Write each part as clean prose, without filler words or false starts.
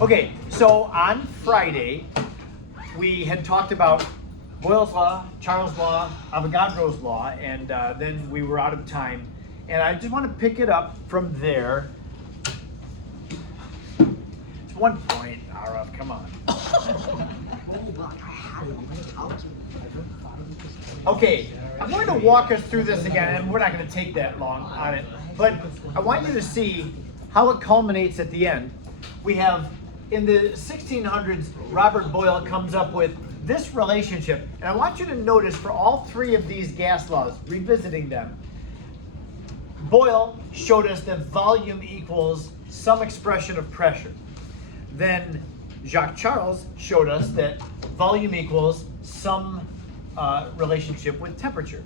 Okay, so on Friday, we had talked about Boyle's Law, Charles' Law, Avogadro's Law, and then we were out of time. And I just want to pick it up from there. It's 1 point, Araf, come on. Okay, I'm going to walk us through this again, and we're not going to take that long on it, but I want you to see how it culminates at the end. We have, in the 1600s, Robert Boyle comes up with this relationship, and I want you to notice for all three of these gas laws, revisiting them, Boyle showed us that volume equals some expression of pressure. Then Jacques Charles showed us that volume equals some relationship with temperature.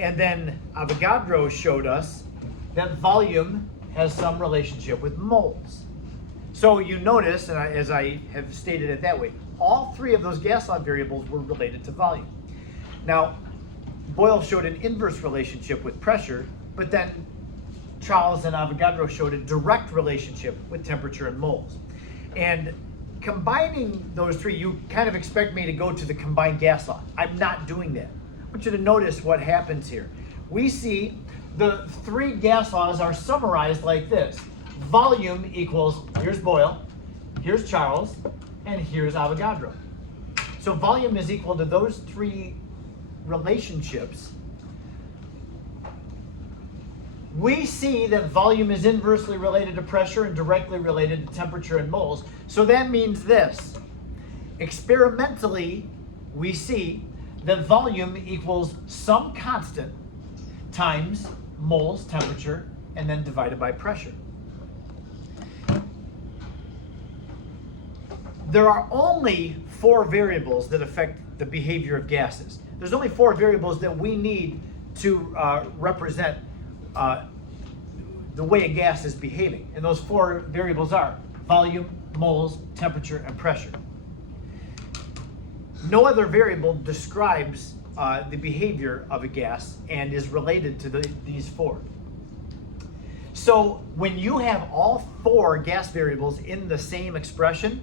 And then Avogadro showed us that volume has some relationship with moles. So you notice, and as I have stated it that way, all three of those gas law variables were related to volume. Now, Boyle showed an inverse relationship with pressure, but then Charles and Avogadro showed a direct relationship with temperature and moles. And combining those three, you kind of expect me to go to the combined gas law. I'm not doing that. I want you to notice what happens here. We see the three gas laws are summarized like this. Volume equals, here's Boyle, here's Charles, and here's Avogadro. So volume is equal to those three relationships. We see that volume is inversely related to pressure and directly related to temperature and moles. So that means this. Experimentally, we see that volume equals some constant times moles, temperature, and then divided by pressure. There are only 4 variables that affect the behavior of gases. There's only 4 variables that we need to represent the way a gas is behaving. And those 4 variables are volume, moles, temperature, and pressure. No other variable describes the behavior of a gas and is related to these 4. So when you have all 4 gas variables in the same expression,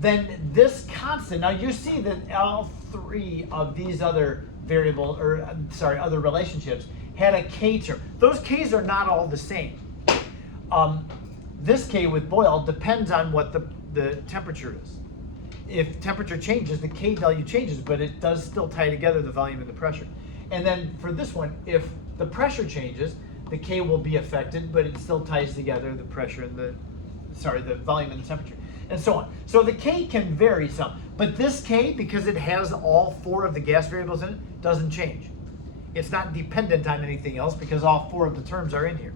then this constant, now you see that all 3 of these other other relationships had a K term. Those K's are not all the same. This K with Boyle depends on what the temperature is. If temperature changes, the K value changes, but it does still tie together the volume and the pressure. And then for this one, if the pressure changes, the K will be affected, but it still ties together the pressure and the volume and the temperature, and so on. So the K can vary some, but this K, because it has all 4 of the gas variables in it, doesn't change. It's not dependent on anything else because all 4 of the terms are in here.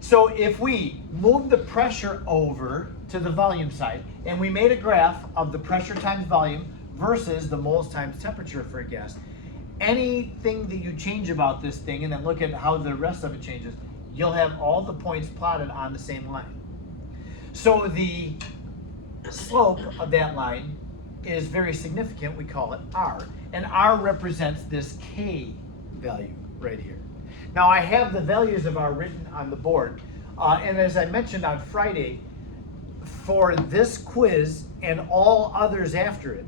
So if we move the pressure over to the volume side and we made a graph of the pressure times volume versus the moles times temperature for a gas, anything that you change about this thing and then look at how the rest of it changes, you'll have all the points plotted on the same line. So the slope of that line is very significant. We call it R. And R represents this K value right here. Now I have the values of R written on the board. And as I mentioned on Friday, for this quiz and all others after it,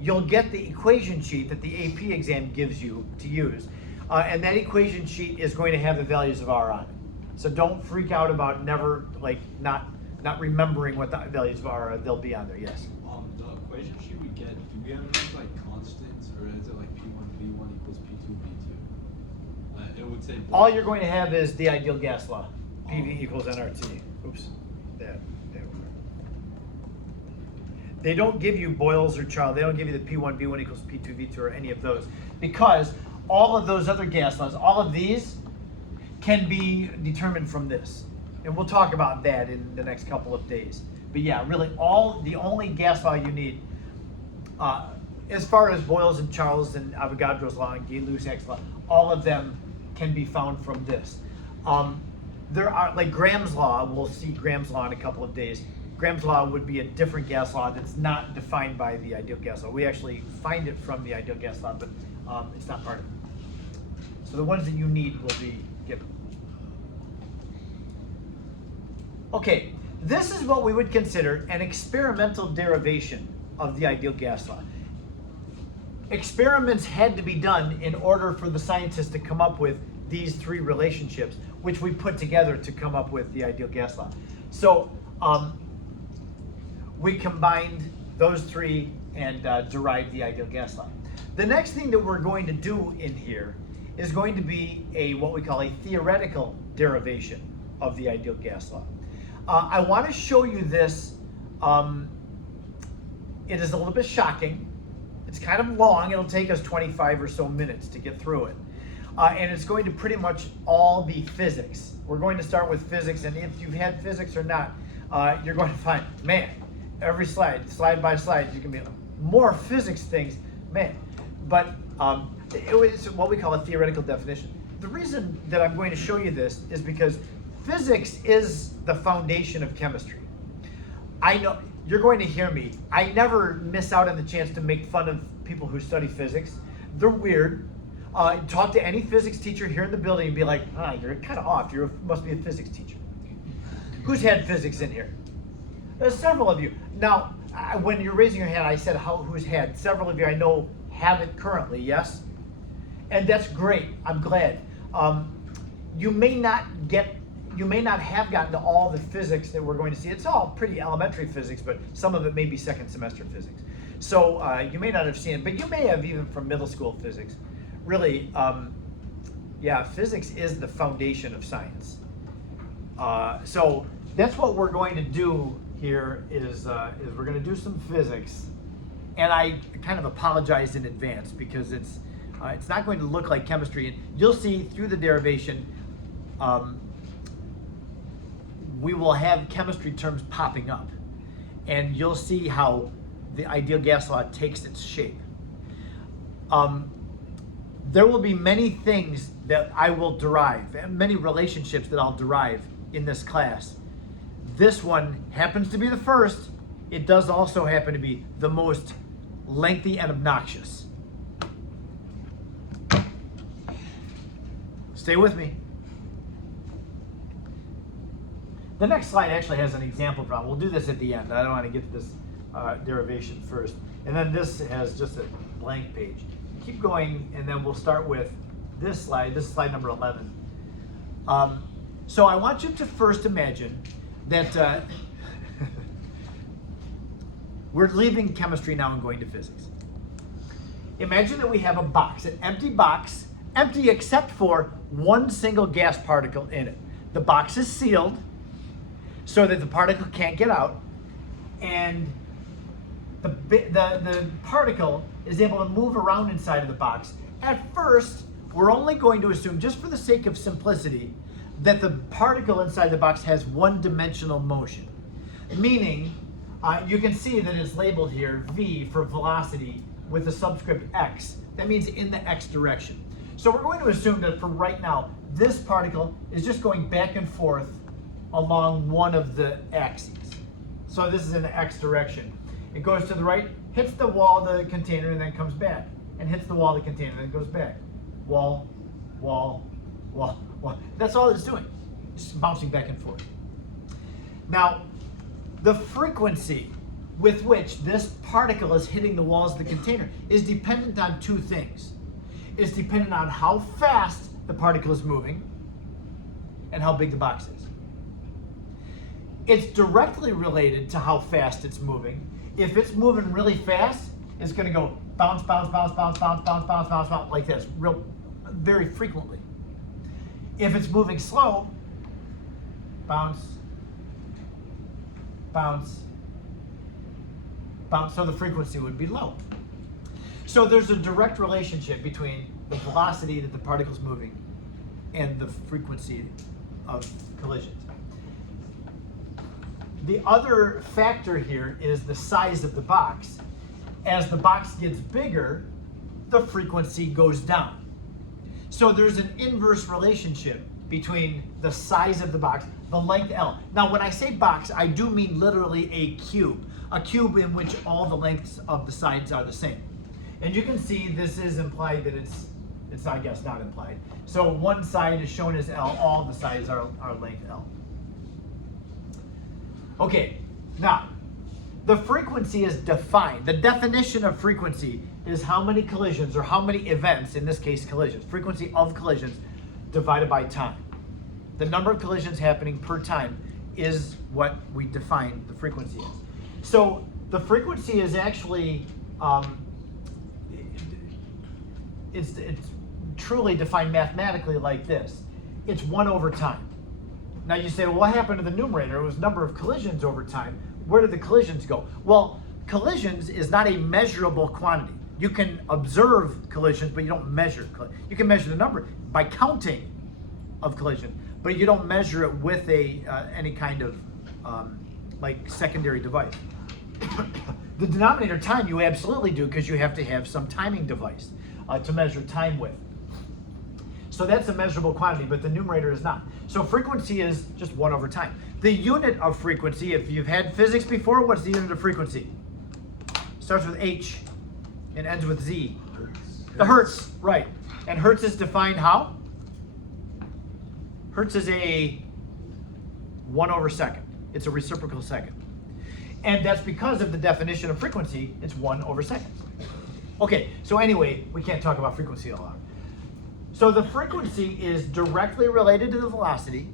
you'll get the equation sheet that the AP exam gives you to use. And that equation sheet is going to have the values of R on it. So don't freak out about not remembering what the values of R are. They'll be on there, yes. The equation sheet we get, do we have any constants, or is it like P1 V1 equals P2 V2? It would say all you're going to have is the ideal gas law. PV equals nRT. Oops. That. They don't give you Boyle's or Charles. They don't give you the P1 V1 equals P2 V2 or any of those, because all of those other gas laws, all of these can be determined from this. And we'll talk about that in the next couple of days. But yeah, really the only gas law you need, as far as Boyle's and Charles and Avogadro's law and Gay-Lussac's law, all of them can be found from this. There are, like Graham's law, we'll see Graham's law in a couple of days. Graham's law would be a different gas law that's not defined by the ideal gas law. We actually find it from the ideal gas law, but it's not part of it. So the ones that you need will be given. Okay, this is what we would consider an experimental derivation of the ideal gas law. Experiments had to be done in order for the scientists to come up with these three relationships, which we put together to come up with the ideal gas law. So we combined those three and derived the ideal gas law. The next thing that we're going to do in here is going to be what we call a theoretical derivation of the ideal gas law. I want to show you this. It is a little bit shocking. It's kind of long. It'll take us 25 or so minutes to get through it. And it's going to pretty much all be physics. We're going to start with physics, and if you've had physics or not, you're going to find, man, every slide by slide, you can be more physics things, man. But it was what we call a theoretical definition. The reason that I'm going to show you this is because physics is the foundation of chemistry. I know you're going to hear me. I never miss out on the chance to make fun of people who study physics. They're weird. Talk to any physics teacher here in the building and be like, you're kind of off. You must be a physics teacher. Who's had physics in here? There's several of you. Now, when you're raising your hand, I said who's had. Several of you I know have it currently, yes? And that's great. I'm glad. You may not have gotten to all the physics that we're going to see. It's all pretty elementary physics, but some of it may be second semester physics. So you may not have seen it, but you may have even from middle school physics. Really, physics is the foundation of science. So that's what we're going to do here is we're going to do some physics. And I kind of apologize in advance because it's not going to look like chemistry. And you'll see through the derivation, we will have chemistry terms popping up. And you'll see how the ideal gas law takes its shape. There will be many things that I will derive, and many relationships that I'll derive in this class. This one happens to be the first. It does also happen to be the most lengthy and obnoxious. Stay with me. The next slide actually has an example problem. We'll do this at the end. I don't want to get to this derivation first. And then this has just a blank page. Keep going, and then we'll start with this slide. This is slide number 11. So I want you to first imagine that we're leaving chemistry now and going to physics. Imagine that we have a box, an empty box, empty except for one single gas particle in it. The box is sealed so that the particle can't get out, and the particle is able to move around inside of the box. At first, we're only going to assume, just for the sake of simplicity, that the particle inside the box has one-dimensional motion. Meaning, you can see that it's labeled here, V for velocity, with the subscript x. That means in the x direction. So we're going to assume that for right now, this particle is just going back and forth along one of the axes. So this is in the x direction. It goes to the right, hits the wall of the container, and then comes back. And hits the wall of the container, and then goes back. Wall, wall, wall, wall. That's all it's doing. Just bouncing back and forth. Now, the frequency with which this particle is hitting the walls of the container is dependent on two things. It's dependent on how fast the particle is moving and how big the box is. It's directly related to how fast it's moving. If it's moving really fast, it's going to go bounce, bounce, bounce, bounce, bounce, bounce, bounce, bounce, bounce, like this, very frequently. If it's moving slow, bounce, bounce, bounce, so the frequency would be low. So there's a direct relationship between the velocity that the particle's moving and the frequency of collisions. The other factor here is the size of the box. As the box gets bigger, the frequency goes down. So there's an inverse relationship between the size of the box, the length L. Now, when I say box, I do mean literally a cube in which all the lengths of the sides are the same. And you can see this is implied that it's I guess not implied. So one side is shown as L, all the sides are length L. Okay, now, the frequency is defined. The definition of frequency is how many collisions or how many events, in this case collisions, frequency of collisions divided by time. The number of collisions happening per time is what we define the frequency as. So the frequency is actually, it's truly defined mathematically like this. It's 1 over time. Now you say, well, what happened to the numerator? It was number of collisions over time. Where did the collisions go? Well, collisions is not a measurable quantity. You can observe collisions, but you don't measure. You can measure the number by counting of collision, but you don't measure it with any kind of like secondary device. The denominator time you absolutely do, because you have to have some timing device to measure time with. So that's a measurable quantity, but the numerator is not. So frequency is just 1 over time. The unit of frequency, if you've had physics before, what's the unit of frequency? Starts with H and ends with Z. The hertz, right. And hertz is defined how? Hertz is a 1 over second. It's a reciprocal second. And that's because of the definition of frequency, it's 1 over seconds. Okay, so anyway, we can't talk about frequency a lot. So the frequency is directly related to the velocity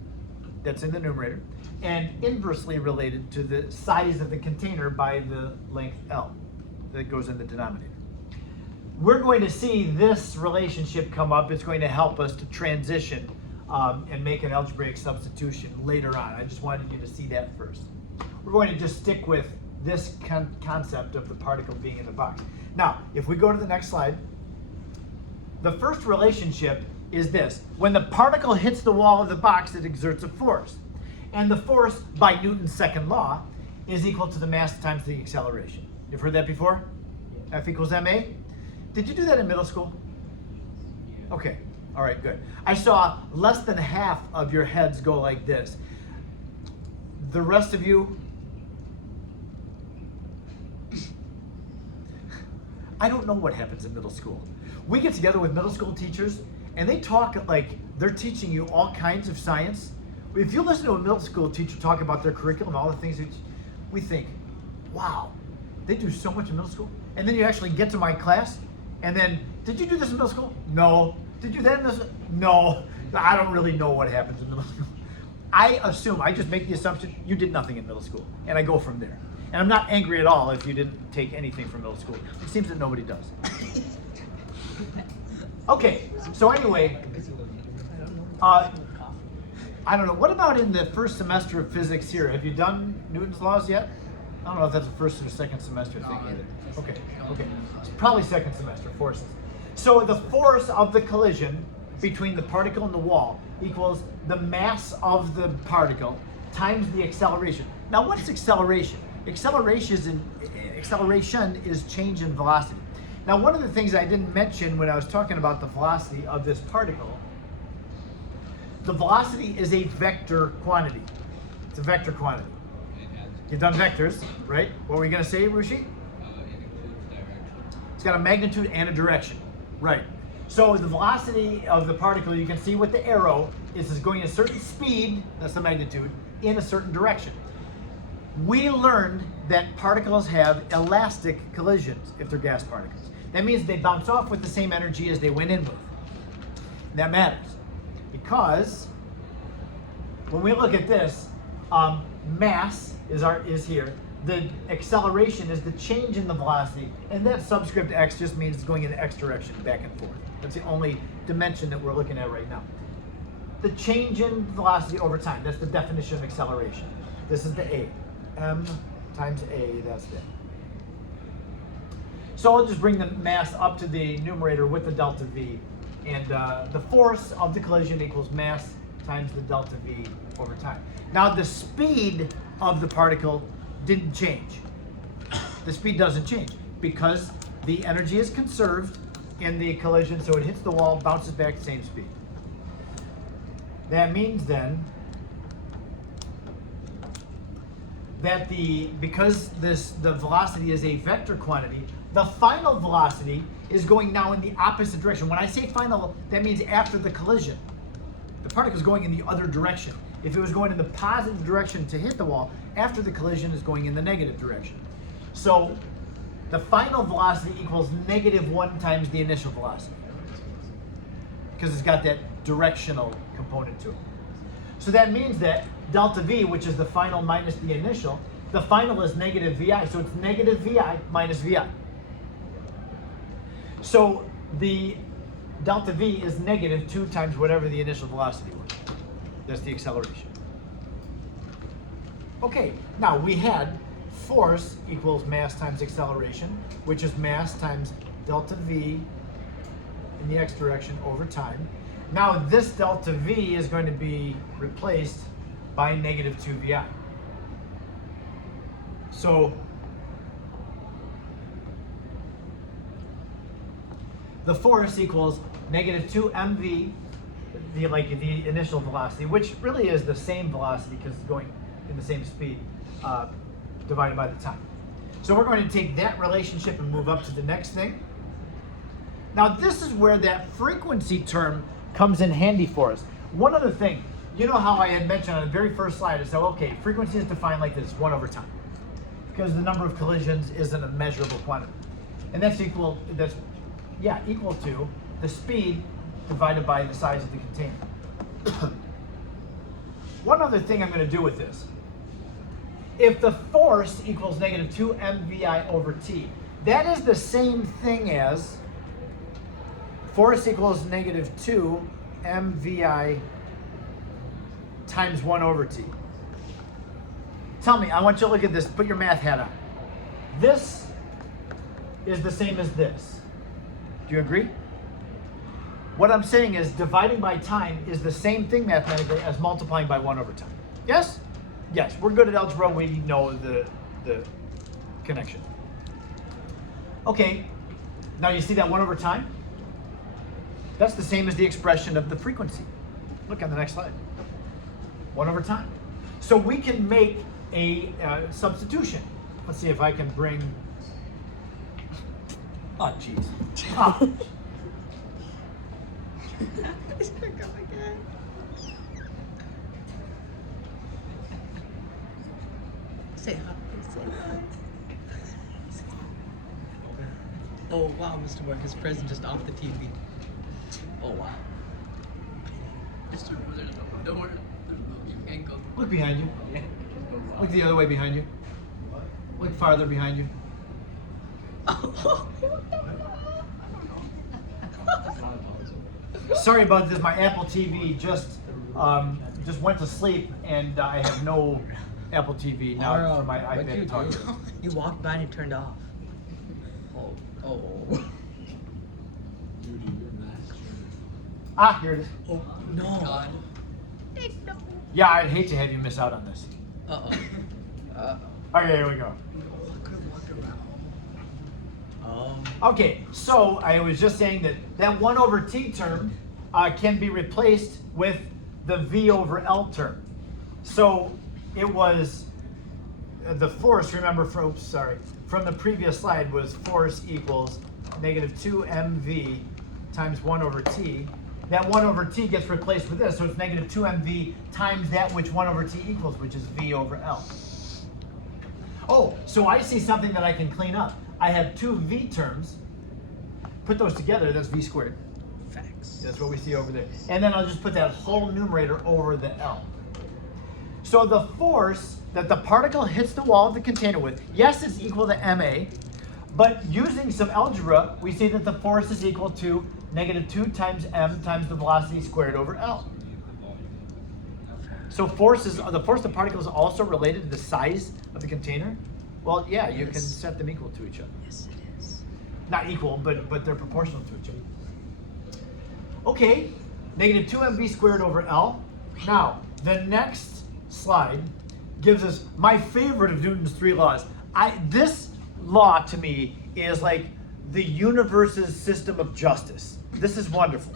that's in the numerator and inversely related to the size of the container by the length L that goes in the denominator. We're going to see this relationship come up. It's going to help us to transition and make an algebraic substitution later on. I just wanted you to see that first. We're going to just stick with this concept of the particle being in the box. Now, if we go to the next slide, the first relationship is this. When the particle hits the wall of the box, it exerts a force. And the force, by Newton's second law, is equal to the mass times the acceleration. You've heard that before? F equals ma? Did you do that in middle school? Okay, all right, good. I saw less than half of your heads go like this. The rest of you, I don't know what happens in middle school. We get together with middle school teachers and they talk like they're teaching you all kinds of science. If you listen to a middle school teacher talk about their curriculum, all the things we think, wow, they do so much in middle school. And then you actually get to my class and then, did you do this in middle school? No. Did you do that in middle school? No. I don't really know what happens in middle school. I just make the assumption you did nothing in middle school and I go from there. And I'm not angry at all if you didn't take anything from middle school. It seems that nobody does. Okay, so anyway, I don't know. What about in the first semester of physics here? Have you done Newton's laws yet? I don't know if that's the first or second semester thing either. Okay. It's probably second semester, forces. So the force of the collision between the particle and the wall equals the mass of the particle times the acceleration. Now, what's acceleration? Acceleration is change in velocity. Now, one of the things I didn't mention when I was talking about the velocity of this particle, the velocity is a vector quantity. It's a vector quantity. You've done vectors, right? What were you going to say, Rushi? It's got a magnitude and a direction, right? So the velocity of the particle, you can see with the arrow, is going at a certain speed, that's the magnitude, in a certain direction. We learned that particles have elastic collisions if they're gas particles. That means they bounce off with the same energy as they went in with. That matters because when we look at this, mass is here. The acceleration is the change in the velocity, and that subscript x just means it's going in the x direction, back and forth. That's the only dimension that we're looking at right now. The change in velocity over time, that's the definition of acceleration. This is the a. M times a, that's it. So I'll just bring the mass up to the numerator with the delta v, and the force of the collision equals mass times the delta v over time. Now the speed of the particle didn't change. The speed doesn't change because the energy is conserved in the collision, so it hits the wall, bounces back the same speed. That means then that because the velocity is a vector quantity, the final velocity is going now in the opposite direction. When I say final, that means after the collision. The particle is going in the other direction. if it was going in the positive direction to hit the wall, after the collision is going in the negative direction. So the final velocity equals -1 times the initial velocity, because it's got that directional component to it. So that means that delta V, which is the final minus the initial, the final is negative VI, so it's negative VI minus VI. So the delta V is -2 times whatever the initial velocity was. That's the acceleration. Okay, now we had force equals mass times acceleration, which is mass times delta V in the x direction over time. Now this delta V is going to be replaced by -2 VI. So the force equals -2 mv, the initial velocity, which really is the same velocity because it's going in the same speed, divided by the time. So we're going to take that relationship and move up to the next thing. Now this is where that frequency term comes in handy for us. One other thing, you know how I had mentioned on the very first slide, I said, okay, frequency is defined like this, 1 over time, because the number of collisions isn't a measurable quantity. And that's equal to the speed divided by the size of the container. One other thing I'm going to do with this. If the force equals -2 mvi over t, that is the same thing as force equals -2 mvi times 1 over t. Tell me, I want you to look at this, put your math hat on. This is the same as this. Do you agree? What I'm saying is dividing by time is the same thing mathematically as multiplying by 1 over time. Yes? Yes, we're good at algebra, we know the connection. Okay, now you see that 1 over time? That's the same as the expression of the frequency. Look on the next slide. 1 over time. So we can make a substitution. Let's see if I can bring, oh jeez. Oh. It's gonna go again. Say hi. Say hi. Oh wow, Mr. Marcus, present just off the TV. Oh wow. Mr. There's no door. You can't go. Look behind you. Look the other way behind you. Look farther behind you. Sorry about this. My Apple TV just went to sleep, and I have no Apple TV now for my iPad to talk to. You walked by and it turned off. Oh. Judy, your math. Ah, here it is. Oh no. God. Yeah, I'd hate to have you miss out on this. Okay, here we go. Okay, so I was just saying that 1 over t term can be replaced with the v over L term. So it was the force, remember from the previous slide was force equals -2 mv times 1 over t. That 1 over t gets replaced with this, so it's -2 mv times that which 1 over t equals, which is v over L. Oh, so I see something that I can clean up. I have 2 v terms. Put those together, that's v squared. Facts. That's what we see over there. And then I'll just put that whole numerator over the L. So the force that the particle hits the wall of the container with, yes, it's equal to ma, but using some algebra, we see that the force is equal to -2 times m times the velocity squared over L. So the force of the particle is also related to the size of the container? Well, yeah, you can set them equal to each other. Yes, it is. Not equal, but they're proportional to each other. Okay, -2 mv squared over L. Now, the next slide gives us my favorite of Newton's 3 laws. This law to me is like the universe's system of justice. This is wonderful.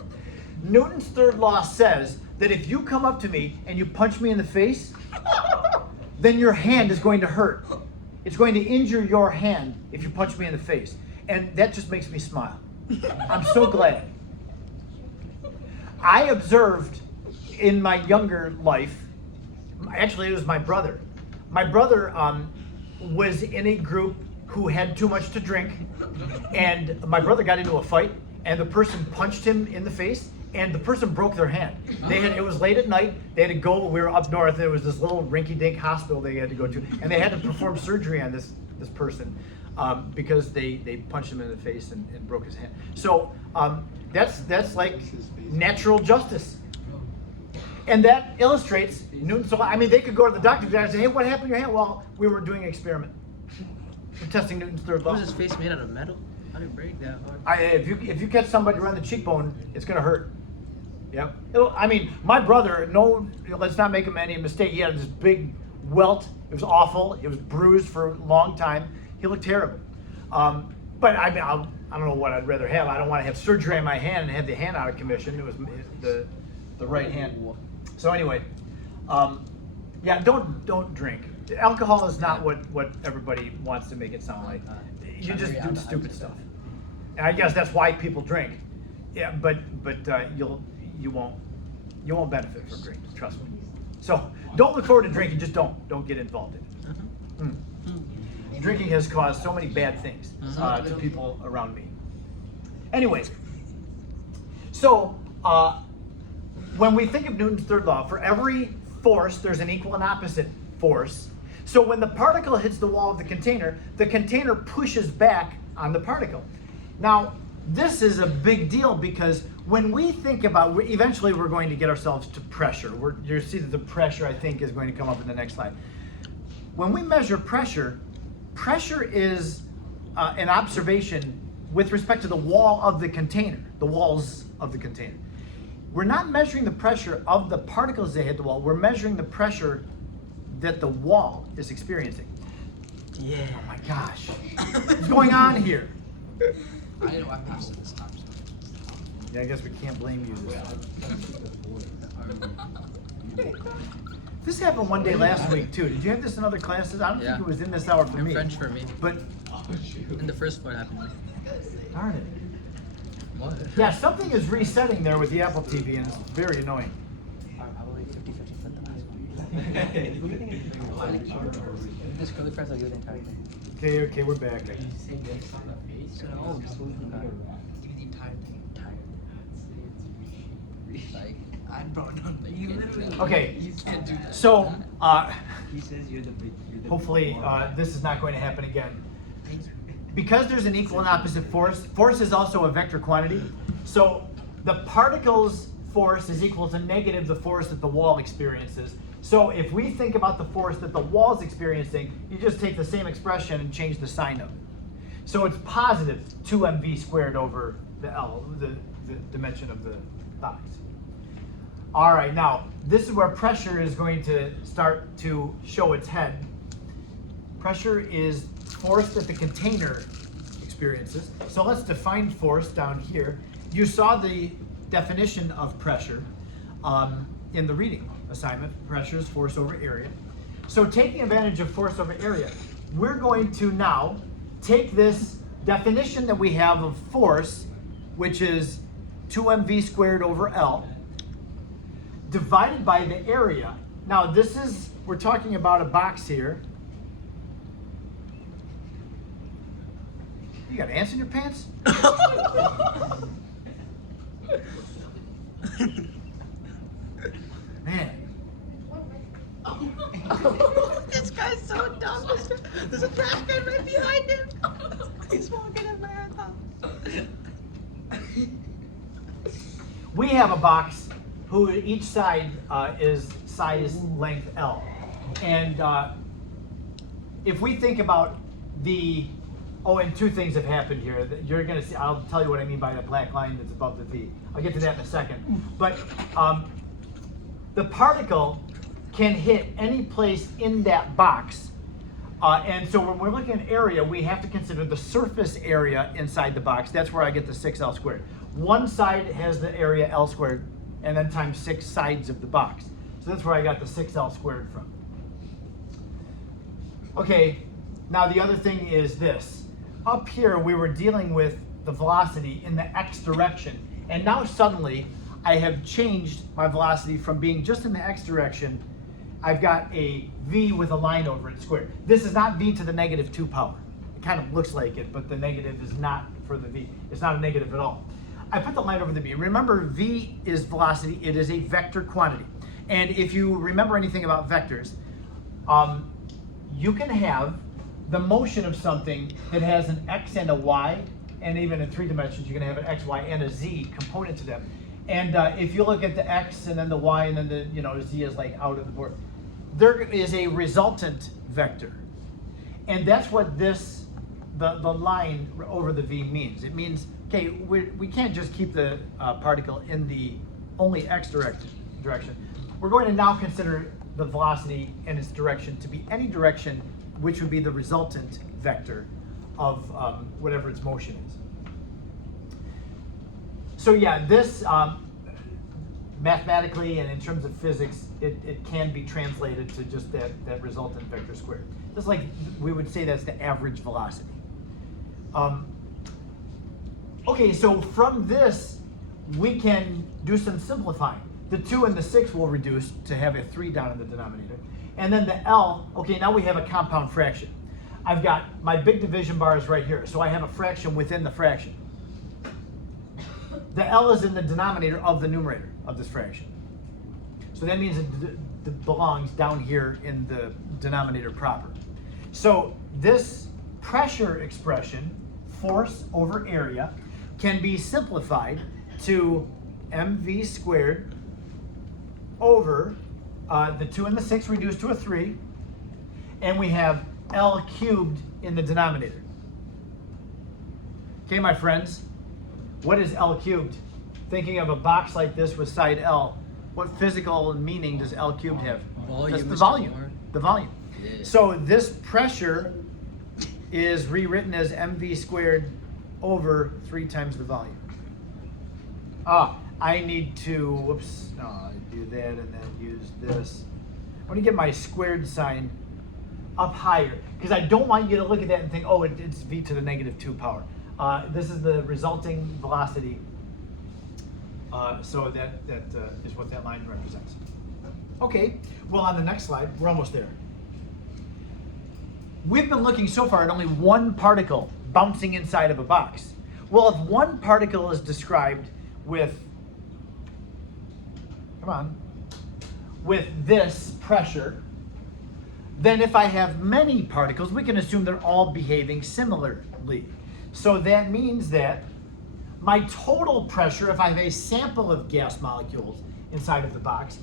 Newton's 3rd law says that if you come up to me and you punch me in the face, then your hand is going to hurt. It's going to injure your hand if you punch me in the face. And that just makes me smile. I'm so glad. I observed in my younger life Actually, it was my brother. My brother was in a group who had too much to drink, and my brother got into a fight, and the person punched him in the face, and the person broke their hand. It was late at night. They had to go. We were up north. And there was this little rinky-dink hospital they had to go to, and they had to perform surgery on this person because they punched him in the face and broke his hand. So that's like natural justice. And that illustrates Newton's law. I mean, they could go to the doctor and say, hey, what happened to your hand? Well, we were doing an experiment. We're testing Newton's third law. Was his face made out of metal? How did it break that hard? If you catch somebody around the cheekbone, it's going to hurt. Yeah. I mean, my brother, let's not make him any mistake. He had this big welt. It was awful. It was bruised for a long time. He looked terrible. But I mean, I don't know what I'd rather have. I don't want to have surgery on my hand and have the hand out of commission. It was the right hand. So anyway, yeah, don't drink. Alcohol is not what everybody wants to make it sound like. You just do stupid stuff. And I guess that's why people drink. Yeah, but you won't benefit from drinking. Trust me. So don't look forward to drinking. Just don't get involved in it. Drinking has caused so many bad things to people around me. Anyway, so when we think of Newton's third law, for every force, there's an equal and opposite force. So when the particle hits the wall of the container pushes back on the particle. Now, this is a big deal because when we think about, eventually we're going to get ourselves to pressure. You'll see that the pressure, I think, is going to come up in the next slide. When we measure pressure, pressure is an observation with respect to the wall of the container, the walls of the container. We're not measuring the pressure of the particles that hit the wall. We're measuring the pressure that the wall is experiencing. Yeah. Oh my gosh. What's going on here? I didn't know I passed it this time. Yeah, I guess we can't blame you this time. This happened one day last week too. Did you have this in other classes? I don't think it was in this hour for In me. French for me. But In the first part happened. darn it. What? Yeah, something is resetting there with the Apple TV and it's very annoying. I will wait 50-50 for the last one. This curly fries, I'll give it the entire thing. Okay, we're back. So, oh, just give me the entire thing. Like, I brought down the you literally. Okay, You can't do that. so He says you're the big. hopefully this is not going to happen again. Because there's an equal and opposite force, force is also a vector quantity. So the particle's force is equal to negative the force that the wall experiences. So if we think about the force that the wall is experiencing, you just take the same expression and change the sign of it. So it's positive 2mv squared over the L, the dimension of the box. All right, now this is where pressure is going to start to show its head. Pressure is force that the container experiences. So let's define force down here. You saw the definition of pressure in the reading assignment. Pressure is force over area. So taking advantage of force over area, we're going to now take this definition that we have of force, which is 2mv squared over L, divided by the area. Now we're talking about a box here. You got ants in your pants? Man. This guy's so dumb. There's a trash can right behind him. He's walking in my house. We have a box who each side is size length L. And if we think about and two things have happened here. You're gonna see, I'll tell you what I mean by that black line that's above the V. I'll get to that in a second. But the particle can hit any place in that box. And so when we're looking at area, we have to consider the surface area inside the box. That's where I get the 6L squared. One side has the area L squared, and then times 6 sides of the box. So that's where I got the 6L squared from. Okay, now the other thing is this. Up here, we were dealing with the velocity in the x direction. And now suddenly, I have changed my velocity from being just in the x direction. I've got a v with a line over it squared. This is not v to the negative 2 power. It kind of looks like it, but the negative is not for the v. It's not a negative at all. I put the line over the v. Remember, v is velocity. It is a vector quantity. And if you remember anything about vectors, you can have the motion of something that has an x and a y, and even in 3 dimensions, you're going to have an x, y, and a z component to them. And if you look at the x and then the y and then the z is like out of the board, there is a resultant vector, and that's what this the line over the v means. It means, okay, we can't just keep the particle in the only x direction. We're going to now consider the velocity and its direction to be any direction which would be the resultant vector of whatever its motion is. So yeah, this mathematically and in terms of physics, it can be translated to just that resultant vector squared. Just like we would say that's the average velocity. Okay, so from this, we can do some simplifying. The 2 and the 6 will reduce to have a 3 down in the denominator. And then the L, okay, now we have a compound fraction. I've got my big division bar is right here, so I have a fraction within the fraction. The L is in the denominator of the numerator of this fraction. So that means it belongs down here in the denominator proper. So this pressure expression, force over area, can be simplified to mv squared over the 2 and the 6 reduced to a 3, and we have L cubed in the denominator. Okay, my friends, what is L cubed? Thinking of a box like this with side L, what physical meaning does L cubed have? Volume, That's the Mr. volume. Moore. The volume. Yeah. So this pressure is rewritten as mv squared over 3 times the volume. I need to, whoops, no, I do that and then use this. I want to get my squared sign up higher, because I don't want you to look at that and think, oh, it's v to the negative 2 power. This is the resulting velocity, so that is what that line represents. Okay, well, on the next slide, we're almost there. We've been looking so far at only one particle bouncing inside of a box. Well, if one particle is described with, with this pressure, then if I have many particles, we can assume they're all behaving similarly. So that means that my total pressure, if I have a sample of gas molecules inside of the box,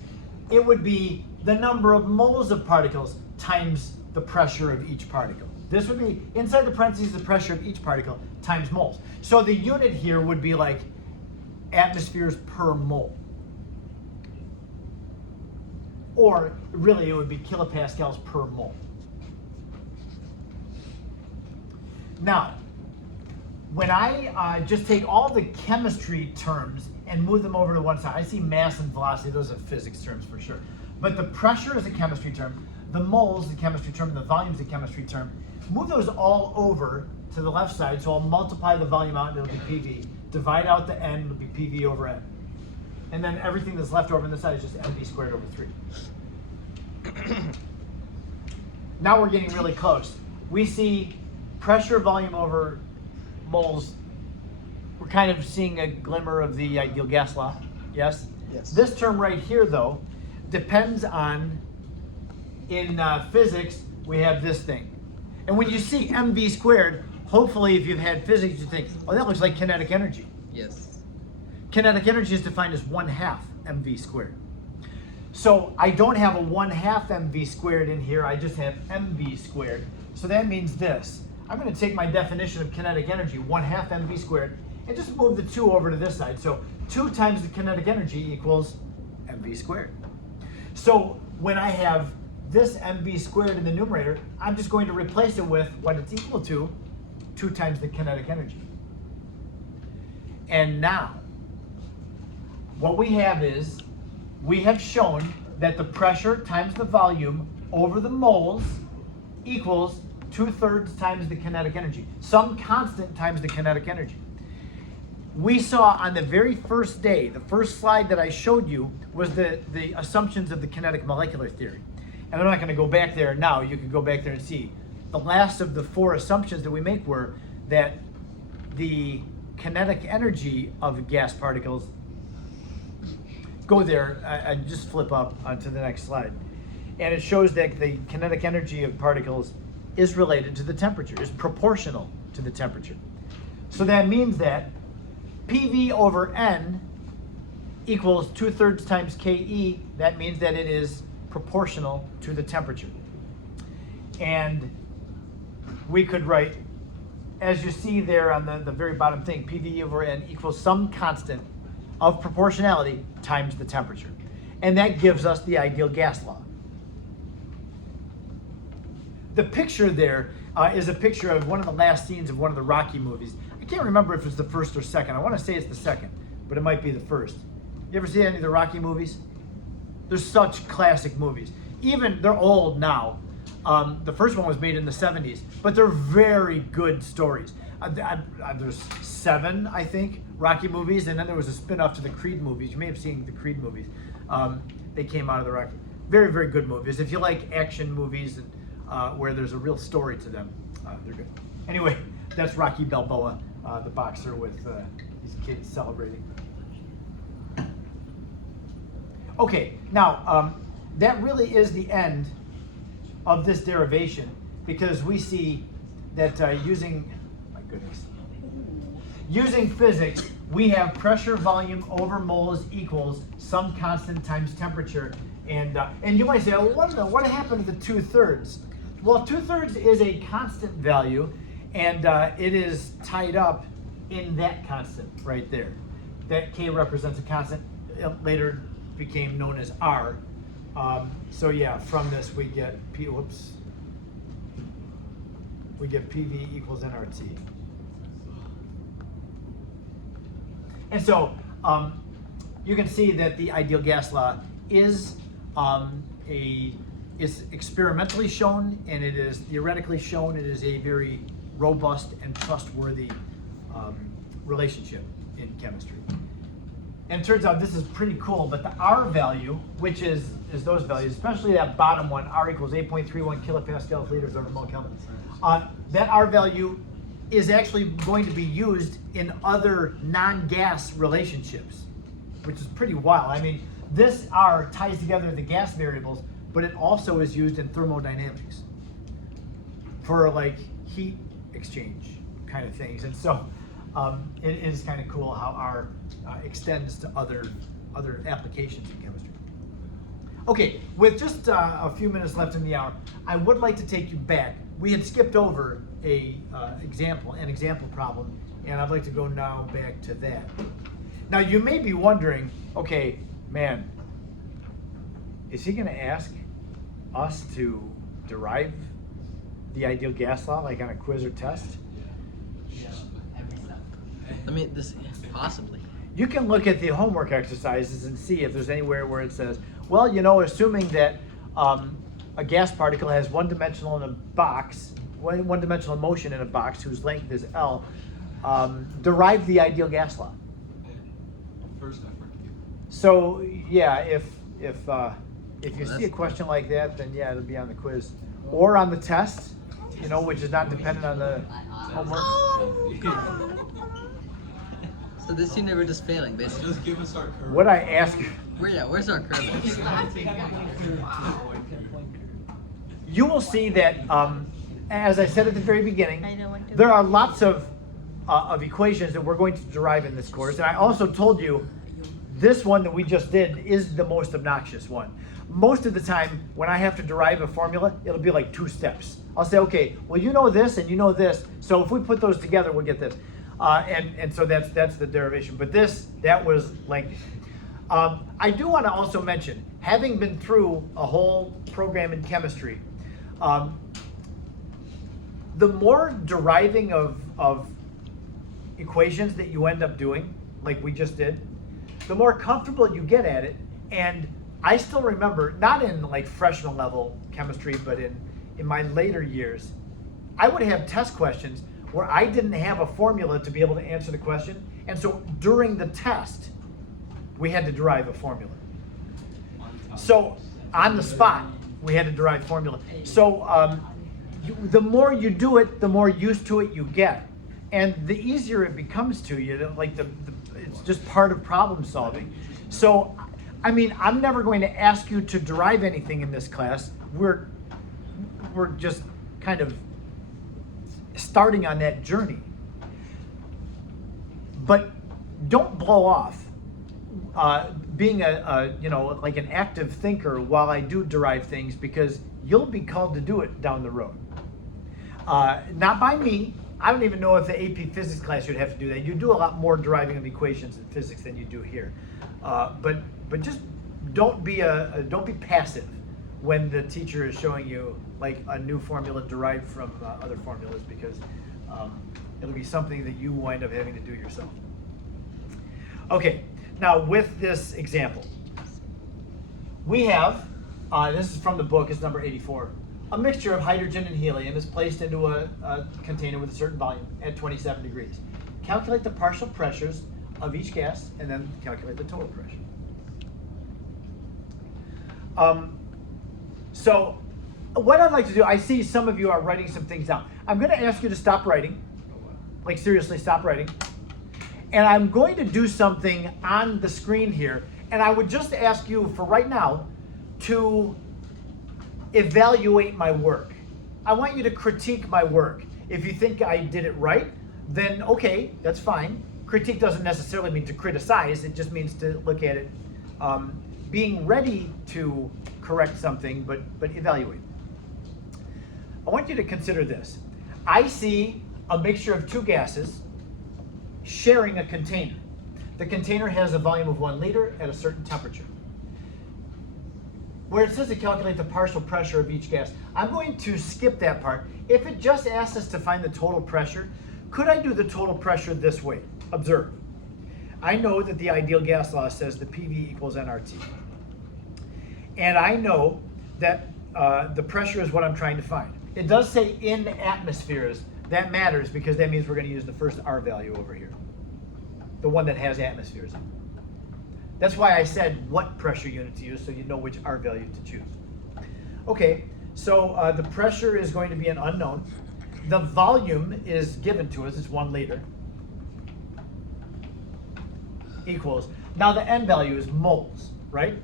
it would be the number of moles of particles times the pressure of each particle. This would be, inside the parentheses, the pressure of each particle times moles. So the unit here would be like atmospheres per mole. Or really it would be kilopascals per mole. Now, when I just take all the chemistry terms and move them over to one side, I see mass and velocity, those are physics terms for sure. But the pressure is a chemistry term, the moles, the chemistry term, and the volume is a chemistry term. Move those all over to the left side, so I'll multiply the volume out and it'll be PV. Divide out the N, it'll be PV over N. And then everything that's left over on this side is just mv squared over 3. Now we're getting really close. We see pressure, volume over moles. We're kind of seeing a glimmer of the ideal gas law, yes? Yes. This term right here, though, depends on, in physics, we have this thing. And when you see mv squared, hopefully if you've had physics, you think, oh, that looks like kinetic energy. Yes. Kinetic energy is defined as 1/2 mv squared. So I don't have a 1/2 mv squared in here, I just have mv squared. So that means this. I'm going to take my definition of kinetic energy, 1/2 mv squared, and just move the 2 over to this side. So 2 times the kinetic energy equals mv squared. So when I have this mv squared in the numerator, I'm just going to replace it with what it's equal to, 2 times the kinetic energy. And now, what we have is, we have shown that the pressure times the volume over the moles equals 2/3 times the kinetic energy. Some constant times the kinetic energy. We saw on the very first day, the first slide that I showed you was the assumptions of the kinetic molecular theory. And I'm not going to go back there now. You can go back there and see. The last of the 4 assumptions that we make were that the kinetic energy of gas particles, go there, and just flip up onto the next slide. And it shows that the kinetic energy of particles is related to the temperature, is proportional to the temperature. So that means that PV over N equals 2/3 times KE. That means that it is proportional to the temperature. And we could write, as you see there on the very bottom thing, PV over N equals some constant of proportionality times the temperature. And that gives us the ideal gas law. The picture there is a picture of one of the last scenes of one of the Rocky movies. I can't remember if it's the first or second. I want to say it's the second, but it might be the first. You ever see any of the Rocky movies? They're such classic movies. Even, they're old now. The first one was made in the 70s, but they're very good stories. There's 7, I think, Rocky movies, and then there was a spin-off to the Creed movies. You may have seen the Creed movies. They came out of the Rocky. Very, very good movies. If you like action movies and where there's a real story to them, they're good. Anyway, that's Rocky Balboa, the boxer with these kids celebrating. Okay, now that really is the end of this derivation, because we see that using physics, we have pressure volume over moles equals some constant times temperature. And you might say, oh, what happened to the 2/3? Well, 2/3 is a constant value, and it is tied up in that constant right there. That K represents a constant. It later became known as R. So yeah, from this we get we get PV equals nRT. And so you can see that the ideal gas law is is experimentally shown, and it is theoretically shown. It is a very robust and trustworthy relationship in chemistry. And it turns out this is pretty cool, but the R value, which is those values, especially that bottom one, R equals 8.31 kilopascals liters over mole Kelvin. That R value is actually going to be used in other non-gas relationships, which is pretty wild. I mean, this R ties together the gas variables, but it also is used in thermodynamics for like heat exchange kind of things. And so it is kind of cool how R extends to other applications in chemistry. Okay, with just a few minutes left in the hour, I would like to take you back. We had skipped over an example problem, and I'd like to go now back to that. Now you may be wondering, okay, man, is he going to ask us to derive the ideal gas law like on a quiz or test? I mean, this possibly. You can look at the homework exercises and see if there's anywhere where it says, well, you know, assuming that a gas particle has one-dimensional in a box, one-dimensional motion in a box whose length is L, derive the ideal gas law. First effort. So yeah, if you see a question like that, then yeah, it'll be on the quiz or on the test, you know, which is not dependent on the homework. So this year we're just failing, basically. Just give us our curve. What I ask, Where's our curve? you will see that, as I said at the very beginning, I don't want to. there are lots of equations that we're going to derive in this course. And I also told you this one that we just did is the most obnoxious one. Most of the time when I have to derive a formula, it'll be like 2 steps. I'll say, okay, well, you know this and you know this, so if we put those together, we'll get this. And so that's the derivation. But that was lengthy. I do want to also mention, having been through a whole program in chemistry, the more deriving of equations that you end up doing, like we just did, the more comfortable you get at it. And I still remember, not in like freshman level chemistry, but in my later years, I would have test questions where I didn't have a formula to be able to answer the question. And so during the test, we had to derive a formula. So on the spot. we had to derive formula. So the more you do it, the more used to it you get. And the easier it becomes to you, like it's just part of problem solving. So, I mean, I'm never going to ask you to derive anything in this class. We're just kind of starting on that journey. But don't blow off being like an active thinker while I do derive things, because you'll be called to do it down the road. Not by me. I don't even know if the AP physics class you'd have to do that. You do a lot more deriving of equations in physics than you do here. But just don't be passive when the teacher is showing you like a new formula derived from other formulas, because it'll be something that you wind up having to do yourself. Okay, now with this example, we have, this is from the book, it's number 84. A mixture of hydrogen and helium is placed into a container with a certain volume at 27 degrees. Calculate the partial pressures of each gas and then calculate the total pressure. So what I'd like to do, I see some of you are writing some things down. I'm going to ask you to stop writing, like seriously stop writing. And I'm going to do something on the screen here, and I would just ask you for right now to evaluate my work. I want you to critique my work. If you think I did it right, then okay, that's fine. Critique doesn't necessarily mean to criticize, it just means to look at it, being ready to correct something, but evaluate. I want you to consider this. I see a mixture of two gases sharing a container. The container has a volume of 1 liter at a certain temperature. Where it says to calculate the partial pressure of each gas, I'm going to skip that part. If it just asks us to find the total pressure, could I do the total pressure this way? Observe. I know that the ideal gas law says that PV equals nRT. And I know that the pressure is what I'm trying to find. It does say in atmospheres. That matters because that means we're going to use the first R value over here, the one that has atmospheres in it. That's why I said what pressure unit to use, so you know which R value to choose. Okay, so the pressure is going to be an unknown. The volume is given to us, it's 1 liter. Equals, now the N value is moles, right?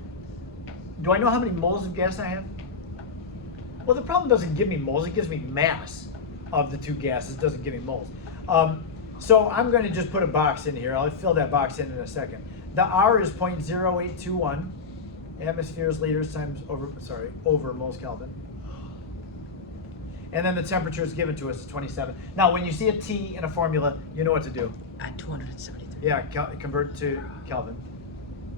Do I know how many moles of gas I have? Well, the problem doesn't give me moles, it gives me mass of the two gases, it doesn't give me moles. So I'm going to just put a box in here. I'll fill that box in a second. The R is 0.0821 atmospheres liters times over moles Kelvin. And then the temperature is given to us is 27. Now, when you see a T in a formula, you know what to do. At 273. Yeah, convert to Kelvin.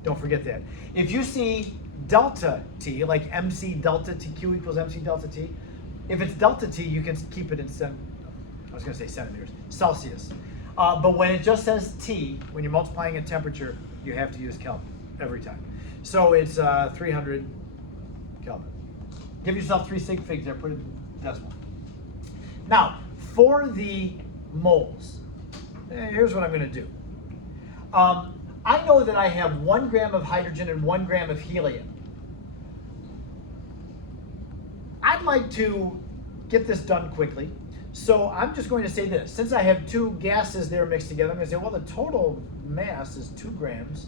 Don't forget that. If you see delta T, like MC delta T, Q equals MC delta T, if it's delta T, you can keep it in centimeters, Celsius. But when it just says T, when you're multiplying a temperature, you have to use Kelvin every time. So it's 300 Kelvin. Give yourself 3 sig figs there, put it in decimal. Now, for the moles, here's what I'm going to do. I know that I have 1 gram of hydrogen and 1 gram of helium. I'd like to get this done quickly. So I'm just going to say this. Since I have 2 gases there mixed together, I'm going to say, well, the total mass is 2 grams.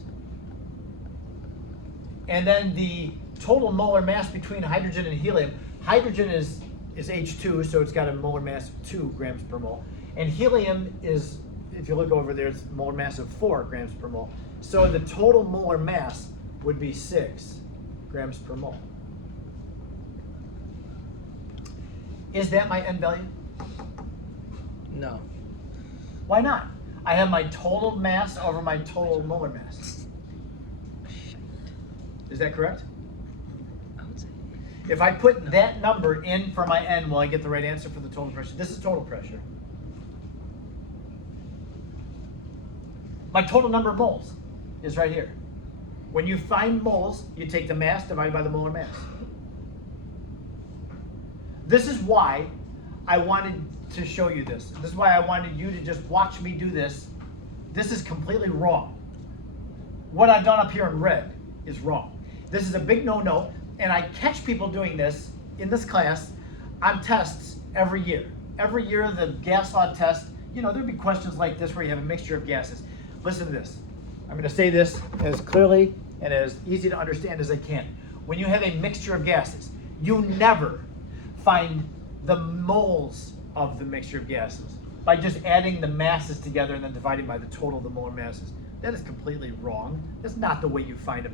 And then the total molar mass between hydrogen and helium, hydrogen is H2, so it's got a molar mass of 2 grams per mole. And helium is, if you look over there, it's molar mass of 4 grams per mole. So the total molar mass would be 6 grams per mole. Is that my N value? No. Why not? I have my total mass over my total molar mass. Is that correct? I would say. If I put that number in for my N, will I get the right answer for the total pressure? This is total pressure. My total number of moles is right here. When you find moles, you take the mass divided by the molar mass. This is why I wanted to show you this. This is why I wanted you to just watch me do this. This is completely wrong. What I've done up here in red is wrong. This is a big no-no. and I catch people doing this in this class on tests every year. Every year, the gas law test, there'd be questions like this where you have a mixture of gases. Listen to this. I'm going to say this as clearly and as easy to understand as I can. When you have a mixture of gases, you never find the moles of the mixture of gases by just adding the masses together and then dividing by the total of the molar masses. That is completely wrong. That's not the way you find a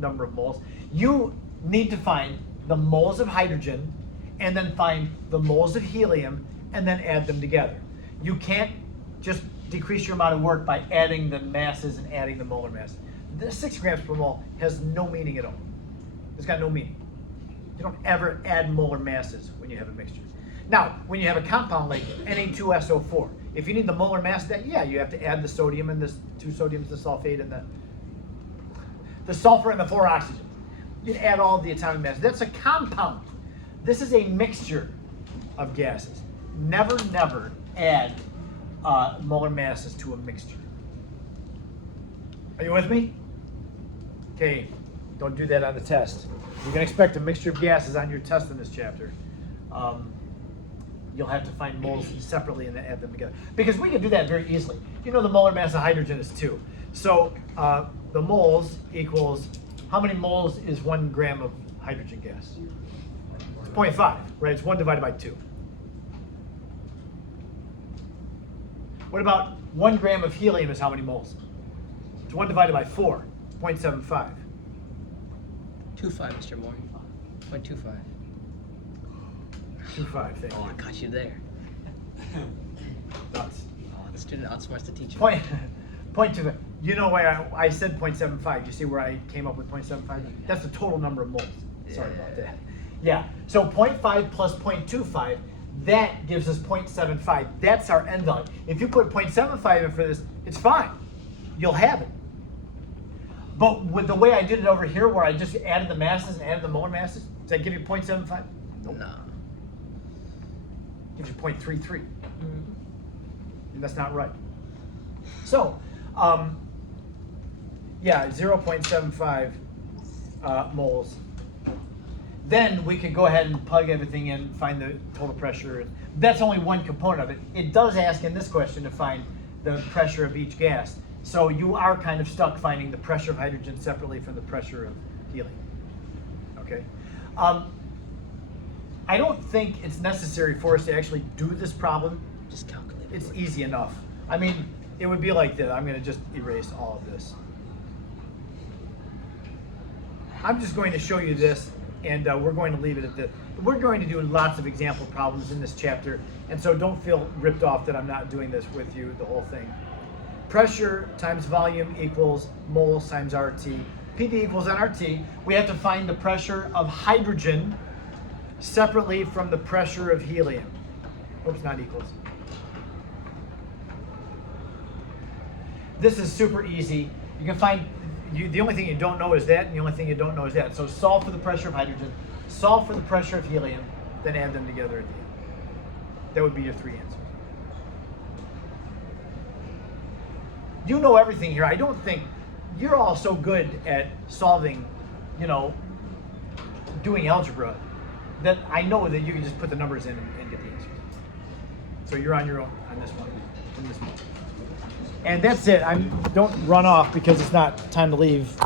number of moles. You need to find the moles of hydrogen and then find the moles of helium and then add them together. You can't just decrease your amount of work by adding the masses and adding the molar masses. The 6 grams per mole has no meaning at all. It's got no meaning. You don't ever add molar masses when you have a mixture. Now, when you have a compound like Na2SO4, if you need the molar mass of that, you have to add the sodium and the 2 sodiums, the sulfate, and the sulfur and the 4 oxygen. You add all the atomic mass. That's a compound. This is a mixture of gases. Never add molar masses to a mixture. Are you with me? Okay, don't do that on the test. You can expect a mixture of gases on your test in this chapter. You'll have to find moles separately and then add them together. Because we can do that very easily. The molar mass of hydrogen is 2. So the moles equals, how many moles is 1 gram of hydrogen gas? It's 0.5, right? It's 1 divided by 2. What about 1 gram of helium is how many moles? It's 1 divided by 4, 0.75. 2.5, Mr. Moore. 0.25. 2.5, thank Oh, I you. caught you there. Nuts. Oh, the student outsmarts the teacher. 0.25. You know why I said 0.75. You see where I came up with 0.75? That's the total number of moles. Sorry about that. Yeah, so 0.5 plus 0.25, that gives us 0.75. That's our end value. If you put 0.75 in for this, it's fine. You'll have it. But with the way I did it over here, where I just added the masses and added the molar masses, does that give you 0.75? Nope. No. Gives you 0.33. Mm-hmm. And that's not right. So, 0.75 moles. Then we could go ahead and plug everything in, find the total pressure. That's only one component of it. It does ask in this question to find the pressure of each gas. So you are kind of stuck finding the pressure of hydrogen separately from the pressure of helium. Okay? I don't think it's necessary for us to actually do this problem. Just calculate. It's easy enough. I mean, it would be like this. I'm going to just erase all of this. I'm just going to show you this, and we're going to leave it at this. We're going to do lots of example problems in this chapter, and so don't feel ripped off that I'm not doing this with you, the whole thing. Pressure times volume equals moles times RT. PD equals nRT. We have to find the pressure of hydrogen separately from the pressure of helium. Oops, not equals. This is super easy. You can find, the only thing you don't know is that, and the only thing you don't know is that. So solve for the pressure of hydrogen, solve for the pressure of helium, then add them together at the end. That would be your 3 answers. You know everything here. I don't think you're all so good at solving, doing algebra, that I know that you can just put the numbers in and get the answers. So you're on your own on this one, in this one. And that's it. Don't run off because it's not time to leave.